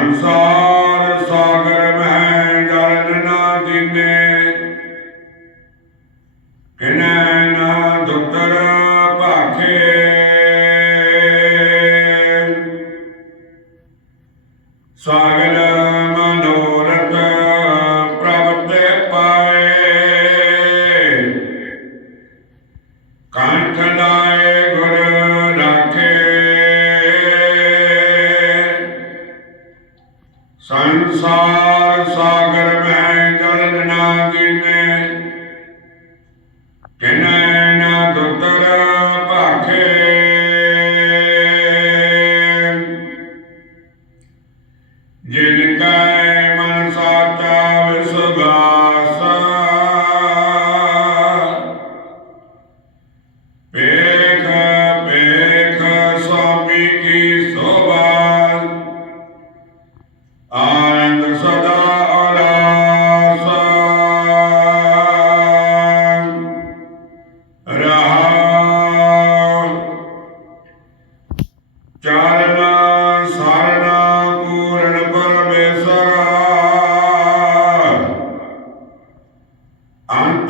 ਸੰਸਾਰ ਸਾਗਰ ਮੈਂ ਡਰਨ ਨਾ ਦਿਨੇ ਕਿਨੈ ਨਾ ਦੁੱਤਰ ਭਾਖੇ। ਸਾਗਰ ਮਨੋ ਸੰਸਾਰ ਸਾਗਰ ਮੈਂ ਜਲ ਨਾ ਜੀ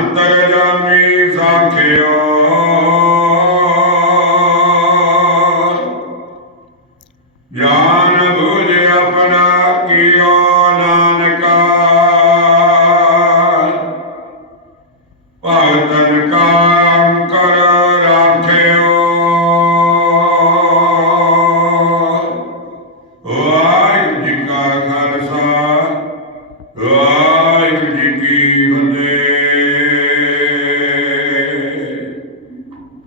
ਅੰਤਰ ਜਾਮੀ ਸਾਖਿਓ ਯਾ